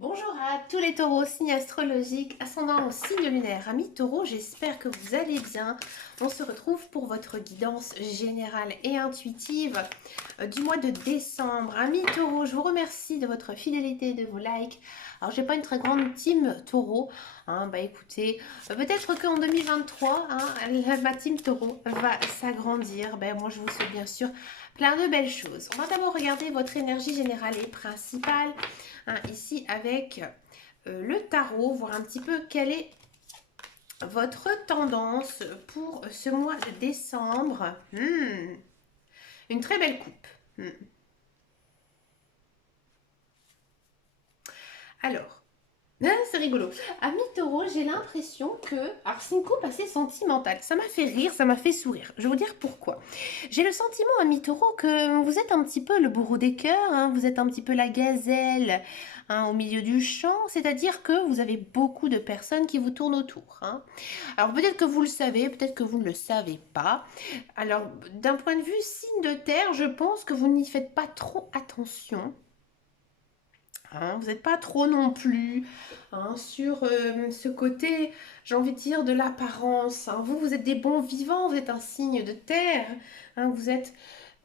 Bonjour à tous les taureaux, signe astrologique, ascendant au signe lunaire. Amis taureaux, j'espère que vous allez bien. On se retrouve pour votre guidance générale et intuitive du mois de décembre. Amis taureaux, je vous remercie de votre fidélité, de vos likes. Alors, j'ai pas une très grande team taureau. Bah écoutez, peut-être qu'en 2023, ma team taureau va s'agrandir. Moi, je vous souhaite bien sûr plein de belles choses. On va d'abord regarder votre énergie générale et principale. Ici avec le tarot, voir un petit peu quelle est votre tendance pour ce mois de décembre. Une très belle coupe. Alors, c'est rigolo. À mi-taureau, j'ai l'impression que... Alors, c'est une coupe assez sentimentale. Ça m'a fait rire, ça m'a fait sourire. Je vais vous dire pourquoi. J'ai le sentiment à mi-taureau que vous êtes un petit peu le bourreau des cœurs, vous êtes un petit peu la gazelle au milieu du champ, c'est-à-dire que vous avez beaucoup de personnes qui vous tournent autour. Alors, peut-être que vous le savez, peut-être que vous ne le savez pas. Alors, d'un point de vue signe de terre, je pense que vous n'y faites pas trop attention. Vous n'êtes pas trop non plus sur ce côté, j'ai envie de dire, de l'apparence. Vous êtes des bons vivants, vous êtes un signe de terre. Vous êtes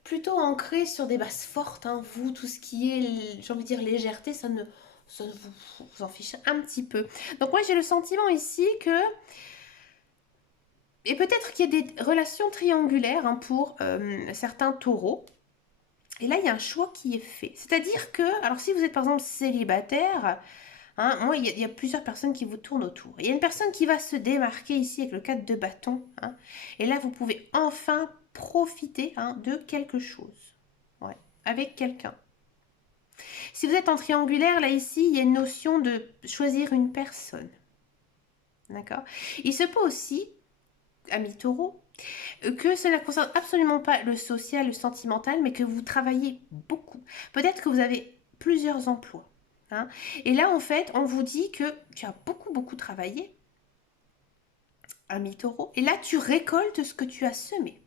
plutôt ancré sur des bases fortes. Vous, tout ce qui est, j'ai envie de dire, légèreté, ça vous en fiche un petit peu. Donc moi, j'ai le sentiment ici que... Et peut-être qu'il y a des relations triangulaires pour certains taureaux. Et là, il y a un choix qui est fait. C'est-à-dire que, alors si vous êtes par exemple célibataire, moi, il y a plusieurs personnes qui vous tournent autour. Il y a une personne qui va se démarquer ici avec le 4 de bâton. Et là, vous pouvez enfin profiter de quelque chose. Ouais, avec quelqu'un. Si vous êtes en triangulaire, là, ici, il y a une notion de choisir une personne. D'accord. Il se peut aussi, ami taureau, que cela ne concerne absolument pas le social, le sentimental, mais que vous travaillez beaucoup. Peut-être que vous avez plusieurs emplois. Et là, en fait, on vous dit que tu as beaucoup, beaucoup travaillé, ami taureau, et là, tu récoltes ce que tu as semé.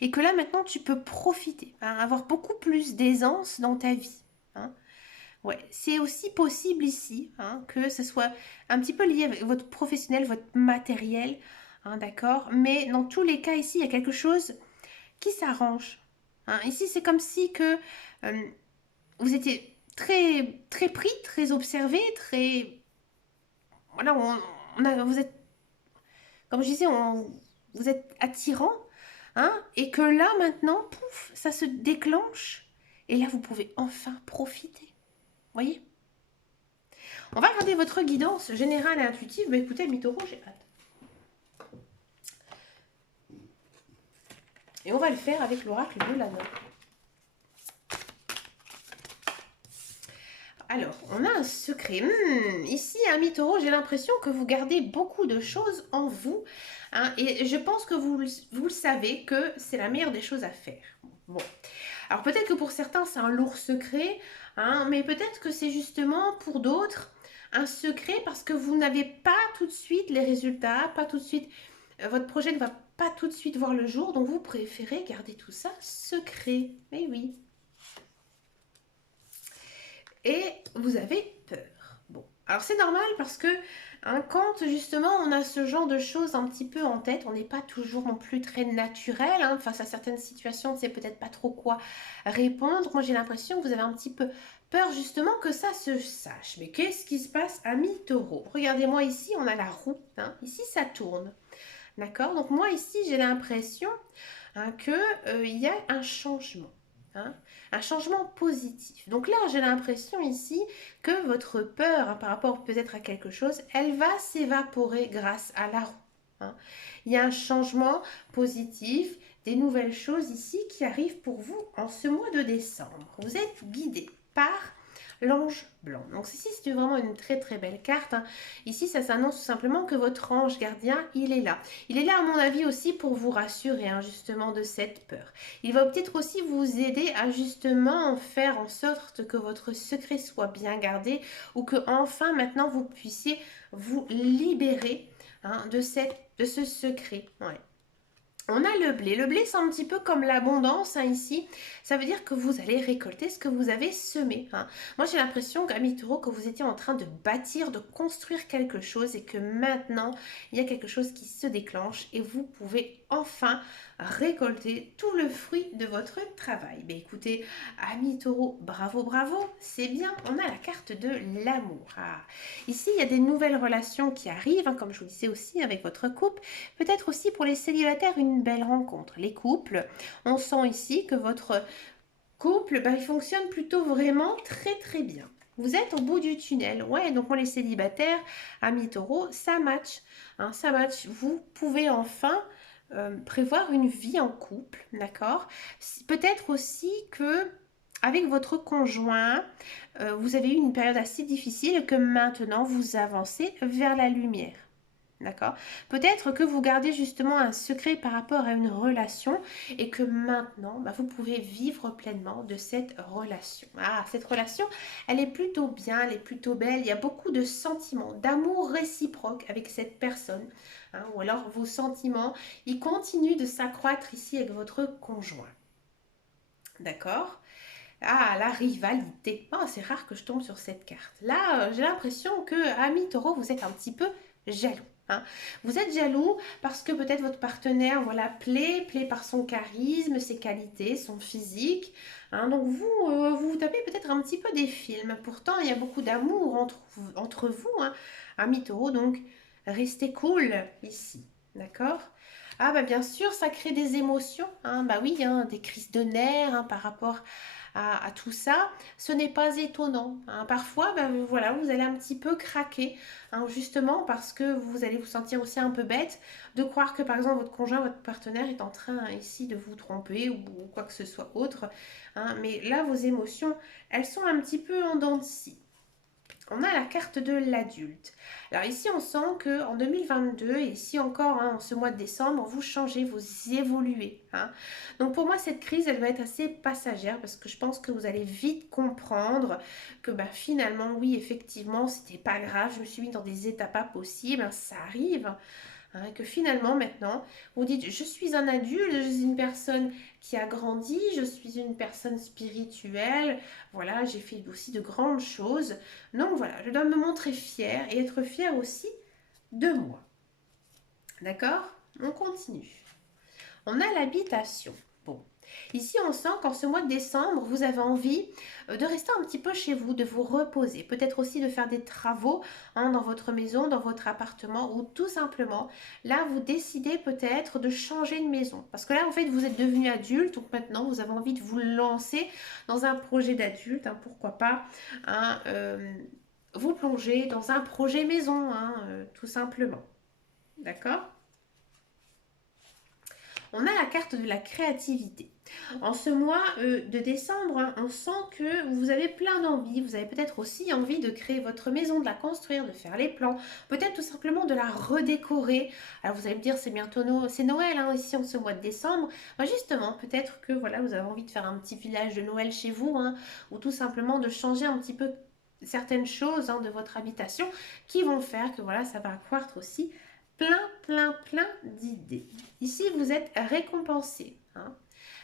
Et que là, maintenant, tu peux profiter, avoir beaucoup plus d'aisance dans ta vie. Ouais, c'est aussi possible ici que ce soit un petit peu lié avec votre professionnel, votre matériel, d'accord. Mais dans tous les cas, ici, il y a quelque chose qui s'arrange. Ici, c'est comme si que euh, vous étiez très, très pris, très observé, très... Voilà, vous êtes, comme je disais, vous êtes attirant, et que là, maintenant, pouf, ça se déclenche, et là, vous pouvez enfin profiter. Voyez. On va regarder votre guidance générale et intuitive. Écoutez, Mitoro, j'ai hâte. Et on va le faire avec l'oracle de l'anneau. Alors, on a un secret. Ici, ami taureau, j'ai l'impression que vous gardez beaucoup de choses en vous. Et je pense que vous le savez que c'est la meilleure des choses à faire. Bon. Alors, peut-être que pour certains, c'est un lourd secret. Mais peut-être que c'est justement pour d'autres un secret parce que vous n'avez pas tout de suite les résultats, pas tout de suite. Votre projet ne va pas tout de suite voir le jour. Donc, vous préférez garder tout ça secret. Mais oui. Et vous avez peur. Bon, alors c'est normal parce que quand justement on a ce genre de choses un petit peu en tête, on n'est pas toujours non plus très naturel face à certaines situations, on ne sait peut-être pas trop quoi répondre. Moi j'ai l'impression que vous avez un petit peu peur justement que ça se sache. Mais qu'est-ce qui se passe, ami taureau? Regardez-moi ici, on a la roue, ici ça tourne. D'accord. Donc moi ici j'ai l'impression qu'il y a un changement. Un changement positif. Donc là, j'ai l'impression ici que votre peur par rapport peut-être à quelque chose, elle va s'évaporer grâce à la roue. Il y a un changement positif, des nouvelles choses ici qui arrivent pour vous en ce mois de décembre. Vous êtes guidé par l'ange blanc. Donc ici, c'est vraiment une très très belle carte. Ici, ça s'annonce tout simplement que votre ange gardien, il est là. Il est là, à mon avis, aussi pour vous rassurer justement de cette peur. Il va peut-être aussi vous aider à justement faire en sorte que votre secret soit bien gardé ou que enfin maintenant vous puissiez vous libérer de ce secret. Ouais. On a le blé. Le blé, c'est un petit peu comme l'abondance hein, ici. Ça veut dire que vous allez récolter ce que vous avez semé. Hein. Moi, j'ai l'impression, amis taureaux, que vous étiez en train de bâtir, de construire quelque chose et que maintenant, il y a quelque chose qui se déclenche et vous pouvez enfin récolter tout le fruit de votre travail. Mais écoutez, amis taureaux, bravo, bravo, c'est bien. On a la carte de l'amour. Ah. Ici, il y a des nouvelles relations qui arrivent, hein, comme je vous disais aussi avec votre couple. Peut-être aussi pour les célibataires une belle rencontre. Les couples, on sent ici que votre couple, il fonctionne plutôt vraiment très très bien. Vous êtes au bout du tunnel. Ouais, donc moi les célibataires, amis taureaux, ça match. Hein, ça match. Vous pouvez enfin prévoir une vie en couple, d'accord? Peut-être aussi que avec votre conjoint, vous avez eu une période assez difficile et que maintenant vous avancez vers la lumière. D'accord? Peut-être que vous gardez justement un secret par rapport à une relation et que maintenant, vous pouvez vivre pleinement de cette relation. Ah, cette relation, elle est plutôt bien, elle est plutôt belle. Il y a beaucoup de sentiments, d'amour réciproque avec cette personne. Hein, ou alors vos sentiments, ils continuent de s'accroître ici avec votre conjoint. D'accord? Ah, la rivalité. Oh, c'est rare que je tombe sur cette carte. Là, j'ai l'impression que, amis taureau, vous êtes un petit peu jaloux. Hein. Vous êtes jaloux parce que peut-être votre partenaire voilà, plaît par son charisme, ses qualités, son physique. Hein. Donc vous tapez peut-être un petit peu des films. Pourtant, il y a beaucoup d'amour entre vous, hein, amis taureau. Donc, restez cool ici. D'accord? Ah, bien sûr, ça crée des émotions. Hein. Oui, hein, des crises de nerfs hein, par rapport à tout ça, ce n'est pas étonnant. Hein. Parfois, voilà, vous allez un petit peu craquer, hein, justement parce que vous allez vous sentir aussi un peu bête de croire que par exemple votre conjoint, votre partenaire est en train ici de vous tromper ou quoi que ce soit autre. Hein. Mais là, vos émotions, elles sont un petit peu en dents de scie. On a la carte de l'adulte. Alors ici, on sent que en 2022, et ici encore, hein, en ce mois de décembre, vous changez, vous évoluez. Hein. Donc pour moi, cette crise, elle va être assez passagère parce que je pense que vous allez vite comprendre que finalement, oui, effectivement, c'était pas grave, je me suis mis dans des états pas possibles, hein, ça arrive. Hein, que finalement maintenant vous dites je suis un adulte, je suis une personne qui a grandi, je suis une personne spirituelle, voilà, j'ai fait aussi de grandes choses. Donc voilà, je dois me montrer fière et être fière aussi de moi. D'accord? On continue. On a l'habitation. Bon, ici on sent qu'en ce mois de décembre, vous avez envie de rester un petit peu chez vous, de vous reposer, peut-être aussi de faire des travaux hein, dans votre maison, dans votre appartement ou tout simplement, là vous décidez peut-être de changer de maison. Parce que là en fait vous êtes devenu adulte, donc maintenant vous avez envie de vous lancer dans un projet d'adulte, hein, pourquoi pas, hein, vous plonger dans un projet maison, hein, tout simplement. D'accord? On a la carte de la créativité. En ce mois de décembre, hein, on sent que vous avez plein d'envies. Vous avez peut-être aussi envie de créer votre maison, de la construire, de faire les plans, peut-être tout simplement de la redécorer. Alors vous allez me dire, c'est bientôt c'est Noël hein, ici en ce mois de décembre. Justement, peut-être que voilà, vous avez envie de faire un petit village de Noël chez vous, hein, ou tout simplement de changer un petit peu certaines choses hein, de votre habitation qui vont faire que voilà, ça va accroître aussi plein d'idées. Ici, vous êtes récompensé. Hein.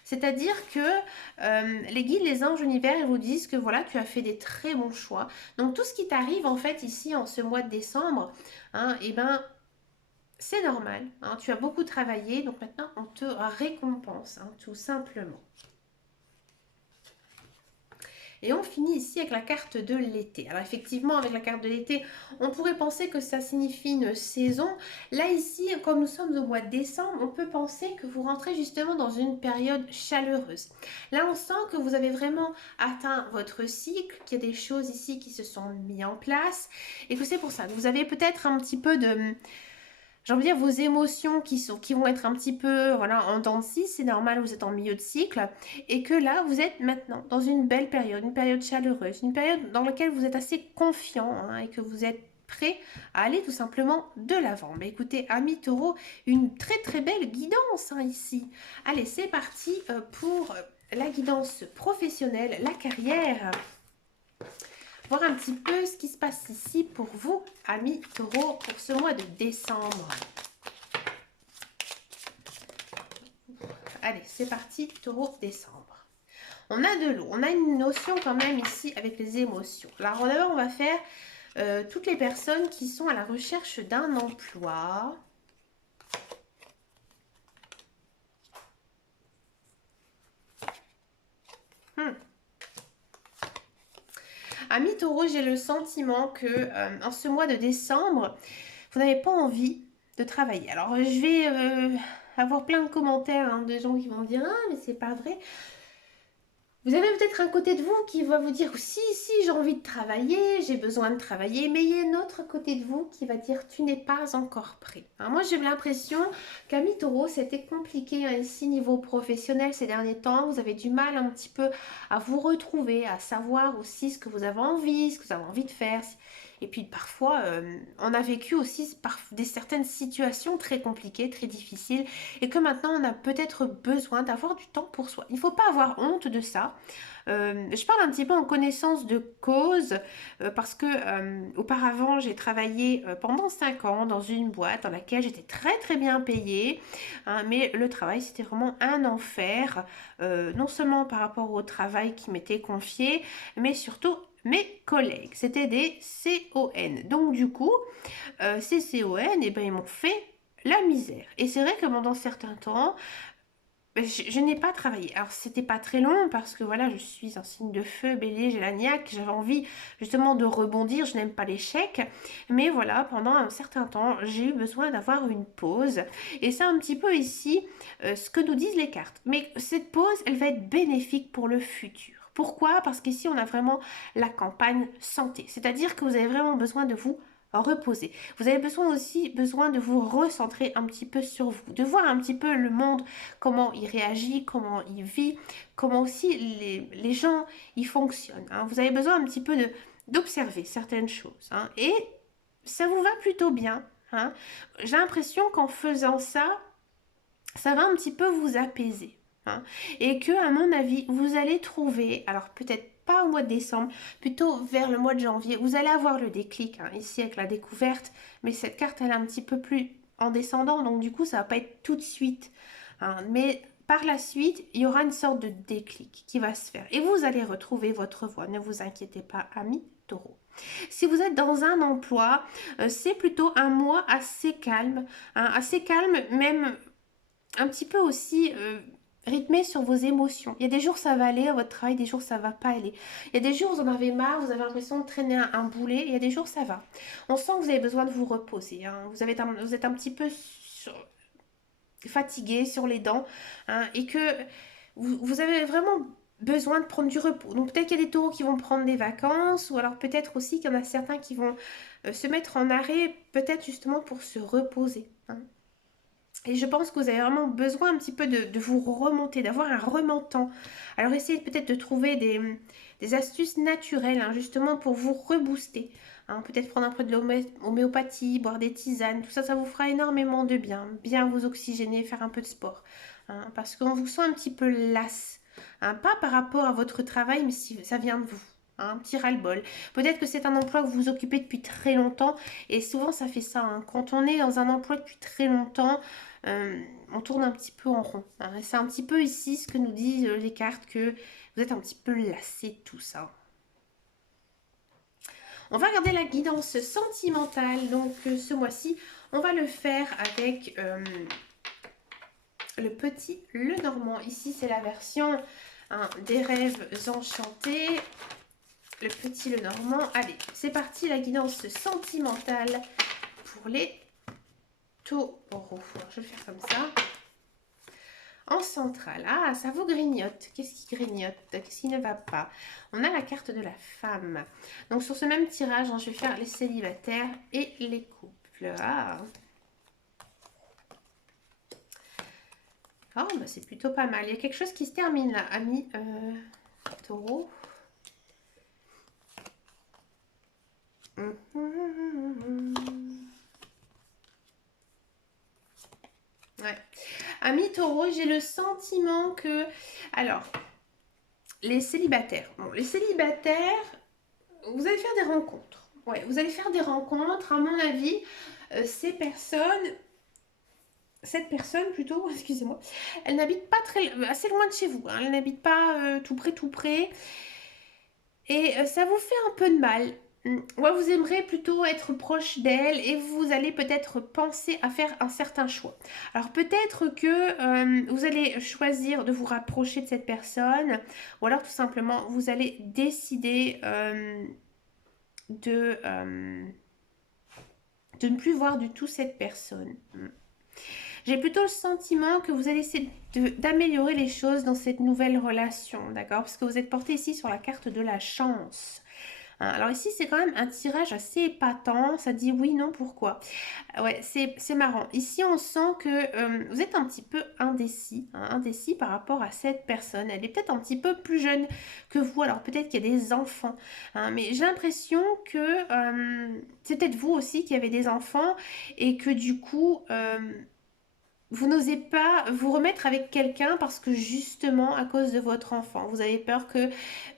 C'est-à-dire que les guides, les anges, l'univers, ils vous disent que voilà, tu as fait des très bons choix. Donc tout ce qui t'arrive en fait ici en ce mois de décembre, hein, c'est normal. Hein, tu as beaucoup travaillé, donc maintenant on te récompense, hein, tout simplement. Et on finit ici avec la carte de l'été. Alors effectivement, avec la carte de l'été, on pourrait penser que ça signifie une saison. Là ici, comme nous sommes au mois de décembre, on peut penser que vous rentrez justement dans une période chaleureuse. Là, on sent que vous avez vraiment atteint votre cycle, qu'il y a des choses ici qui se sont mises en place et que c'est pour ça que vous avez peut-être un petit peu de... J'ai envie de dire vos émotions qui vont être un petit peu voilà, en dents de scie, c'est normal, vous êtes en milieu de cycle, et que là, vous êtes maintenant dans une belle période, une période chaleureuse, une période dans laquelle vous êtes assez confiant hein, et que vous êtes prêt à aller tout simplement de l'avant. Mais écoutez, amis taureau, une très belle guidance hein, ici. Allez, c'est parti pour la guidance professionnelle, la carrière. Voir un petit peu ce qui se passe ici pour vous, amis taureaux, pour ce mois de décembre. Allez, c'est parti, taureau, décembre. On a de l'eau, on a une notion quand même ici avec les émotions. Alors d'abord, on va faire toutes les personnes qui sont à la recherche d'un emploi. Ami taureau, j'ai le sentiment que en ce mois de décembre, vous n'avez pas envie de travailler. Alors je vais avoir plein de commentaires hein, de gens qui vont dire ah mais c'est pas vrai. Vous avez peut-être un côté de vous qui va vous dire si, si, j'ai envie de travailler, j'ai besoin de travailler, mais il y a un autre côté de vous qui va dire tu n'es pas encore prêt. Alors moi j'ai l'impression qu'Ami Taureau, c'était compliqué hein, ici niveau professionnel ces derniers temps. Vous avez du mal un petit peu à vous retrouver, à savoir aussi ce que vous avez envie, ce que vous avez envie de faire. Et puis parfois, on a vécu aussi des certaines situations très compliquées, très difficiles, et que maintenant on a peut-être besoin d'avoir du temps pour soi. Il ne faut pas avoir honte de ça. Je parle un petit peu en connaissance de cause parce que auparavant j'ai travaillé pendant 5 ans dans une boîte dans laquelle j'étais très très bien payée hein, mais le travail c'était vraiment un enfer non seulement par rapport au travail qui m'était confié mais surtout mes collègues, c'était des CON. Donc du coup, ces CON, eh ben, ils m'ont fait la misère. Et c'est vrai que pendant certains temps, je n'ai pas travaillé. Alors, c'était pas très long parce que voilà, je suis un signe de feu, bélier, j'ai la niaque, j'avais envie justement de rebondir, je n'aime pas l'échec. Mais voilà, pendant un certain temps, j'ai eu besoin d'avoir une pause. Et c'est un petit peu ici ce que nous disent les cartes. Mais cette pause, elle va être bénéfique pour le futur. Pourquoi? Parce qu'ici, on a vraiment la campagne santé. C'est-à-dire que vous avez vraiment besoin de vous reposer. Vous avez besoin de vous recentrer un petit peu sur vous, de voir un petit peu le monde comment il réagit, comment il vit, comment aussi les gens y fonctionnent. Hein. Vous avez besoin un petit peu d'observer certaines choses. Hein. Et ça vous va plutôt bien. Hein. J'ai l'impression qu'en faisant ça, ça va un petit peu vous apaiser. Hein. Et que, à mon avis, vous allez trouver, alors peut-être pas au mois de décembre, plutôt vers le mois de janvier, vous allez avoir le déclic, hein, ici avec la découverte, mais cette carte, elle est un petit peu plus en descendant, donc du coup, ça va pas être tout de suite. Hein, mais par la suite, il y aura une sorte de déclic qui va se faire. Et vous allez retrouver votre voie, ne vous inquiétez pas, amis taureaux. Si vous êtes dans un emploi, c'est plutôt un mois assez calme, hein, assez calme, même un petit peu aussi rythmé sur vos émotions. Il y a des jours ça va aller à votre travail, des jours ça va pas aller. Il y a des jours vous en avez marre, vous avez l'impression de traîner un boulet, il y a des jours ça va. On sent que vous avez besoin de vous reposer. Hein. Vous êtes un petit peu fatigué sur les dents hein, et que vous avez vraiment besoin de prendre du repos. Donc peut-être qu'il y a des taureaux qui vont prendre des vacances ou alors peut-être aussi qu'il y en a certains qui vont se mettre en arrêt peut-être justement pour se reposer. Hein. Et je pense que vous avez vraiment besoin un petit peu de vous remonter, d'avoir un remontant. Alors essayez peut-être de trouver des astuces naturelles, hein, justement pour vous rebooster. Hein, peut-être prendre un peu de l'homéopathie, boire des tisanes, tout ça, ça vous fera énormément de bien. Bien vous oxygéner, faire un peu de sport. Hein, parce qu'on vous sent un petit peu lasse. Hein, pas par rapport à votre travail, mais si ça vient de vous. Hein, un petit ras-le-bol. Peut-être que c'est un emploi que vous vous occupez depuis très longtemps. Et souvent, ça fait ça. Hein. Quand on est dans un emploi depuis très longtemps, on tourne un petit peu en rond. Hein. C'est un petit peu ici ce que nous disent les cartes, que vous êtes un petit peu lassé de tout ça. On va regarder la guidance sentimentale. Donc ce mois-ci, on va le faire avec le petit Lenormand. Ici, c'est la version hein, des rêves enchantés. Le petit Lenormand. Allez, c'est parti, la guidance sentimentale pour les taureaux. Je vais le faire comme ça. En centrale, ah, ça vous grignote. Qu'est-ce qui grignote? Qu'est-ce qui ne va pas? On a la carte de la femme. Donc sur ce même tirage, hein, je vais faire les célibataires et les couples. Ah, oh, bah, c'est plutôt pas mal. Il y a quelque chose qui se termine là, amis taureau. Ouais. Amis taureau, j'ai le sentiment que... Alors, les célibataires. Bon, les célibataires, vous allez faire des rencontres. Ouais, vous allez faire des rencontres. À mon avis, ces personnes cette personne plutôt, excusez-moi, elle n'habite pas assez loin de chez vous, hein. Elle n'habite pas tout près. Et ça vous fait un peu de mal. Ouais, vous aimerez plutôt être proche d'elle et vous allez peut-être penser à faire un certain choix. Alors peut-être que vous allez choisir de vous rapprocher de cette personne ou alors tout simplement vous allez décider de ne plus voir du tout cette personne. J'ai plutôt le sentiment que vous allez essayer d'améliorer les choses dans cette nouvelle relation, d'accord? Parce que vous êtes porté ici sur la carte de la chance. Hein, alors ici, c'est quand même un tirage assez épatant. Ça dit oui, non, pourquoi? Ouais, c'est marrant. Ici, on sent que vous êtes un petit peu indécis, hein, indécis par rapport à cette personne. Elle est peut-être un petit peu plus jeune que vous. Alors peut-être qu'il y a des enfants, hein, mais j'ai l'impression que c'est peut-être vous aussi qui avez des enfants et que du coup, vous n'osez pas vous remettre avec quelqu'un parce que justement à cause de votre enfant, vous avez peur que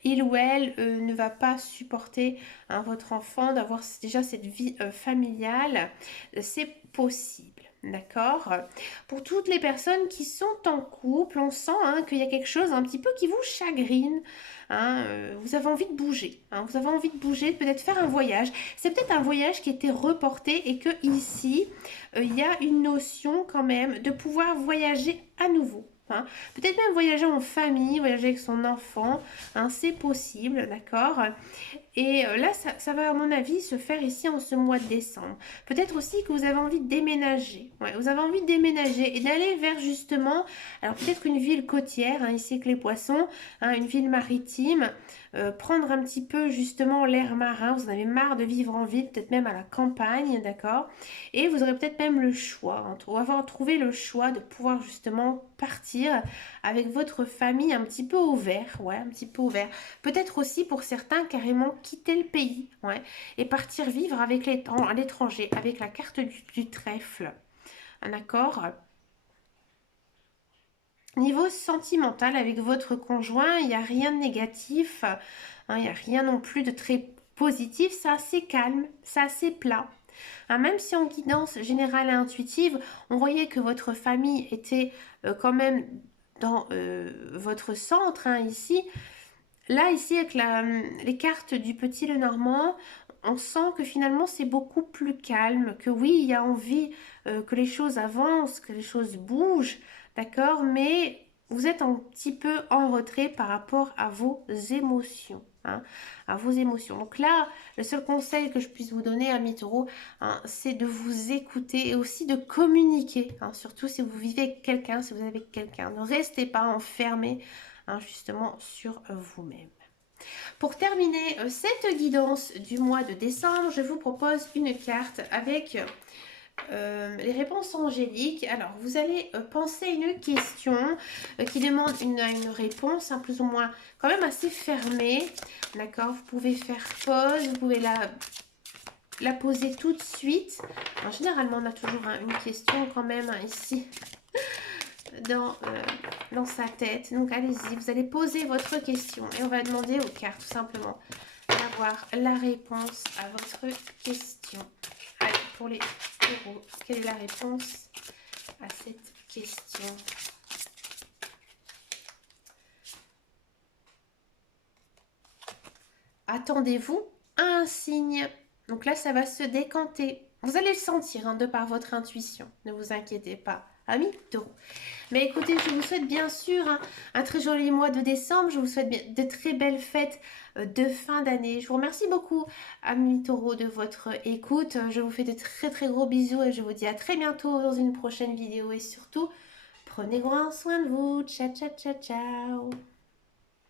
il ou elle ne va pas supporter, hein, votre enfant, d'avoir déjà cette vie familiale. C'est possible. D'accord. Pour toutes les personnes qui sont en couple, on sent, hein, qu'il y a quelque chose un petit peu qui vous chagrine. Hein, vous avez envie de bouger. Hein, vous avez envie de bouger, peut-être faire un voyage. C'est peut-être un voyage qui était reporté et que ici, il y a une notion quand même de pouvoir voyager à nouveau. Hein. Peut-être même voyager en famille, voyager avec son enfant, hein, c'est possible, d'accord. Et là, ça va à mon avis se faire ici en ce mois de décembre. Peut-être aussi que vous avez envie de déménager. Ouais, vous avez envie de déménager et d'aller vers justement, alors peut-être une ville côtière, hein, ici avec les poissons, hein, une ville maritime, prendre un petit peu justement l'air marin. Vous en avez marre de vivre en ville, peut-être même à la campagne, d'accord. Et vous aurez peut-être même le choix, hein, avoir trouvé le choix de pouvoir justement partir avec votre famille un petit peu au vert, ouais, un petit peu au vert. Peut-être aussi pour certains carrément quitter le pays, ouais, et partir vivre avec à l'étranger, avec la carte du trèfle. Un accord. Niveau sentimental avec votre conjoint, il n'y a rien de négatif, hein, il n'y a rien non plus de très positif, c'est assez calme, c'est assez plat. Hein, même si en guidance générale et intuitive, on voyait que votre famille était quand même dans votre centre, hein, ici, là, ici, avec les cartes du petit Lenormand, on sent que finalement c'est beaucoup plus calme, que oui, il y a envie que les choses avancent, que les choses bougent, d'accord, mais vous êtes un petit peu en retrait par rapport à vos émotions. Hein, à vos émotions. Donc là, le seul conseil que je puisse vous donner, amis taureaux, hein, c'est de vous écouter et aussi de communiquer. Hein, surtout si vous vivez avec quelqu'un, si vous avez quelqu'un. Ne restez pas enfermé, hein, justement sur vous-même. Pour terminer cette guidance du mois de décembre, je vous propose une carte avec les réponses angéliques. Alors, vous allez penser à une question qui demande une réponse, hein, plus ou moins quand même assez fermée. D'accord. Vous pouvez faire pause, vous pouvez la poser tout de suite. Alors, généralement, on a toujours une question quand même, hein, ici dans sa tête. Donc allez-y, vous allez poser votre question et on va demander aux cartes tout simplement d'avoir la réponse à votre question. Allez, pour les taureaux, quelle est la réponse à cette question? Attendez-vous à un signe. Donc là, ça va se décanter. Vous allez le sentir, hein, de par votre intuition. Ne vous inquiétez pas. Amis taureaux. Mais écoutez, je vous souhaite bien sûr un très joli mois de décembre. Je vous souhaite de très belles fêtes de fin d'année. Je vous remercie beaucoup, amis taureaux, de votre écoute. Je vous fais de très très gros bisous et je vous dis à très bientôt dans une prochaine vidéo. Et surtout, prenez grand soin de vous. Ciao, ciao, ciao, ciao.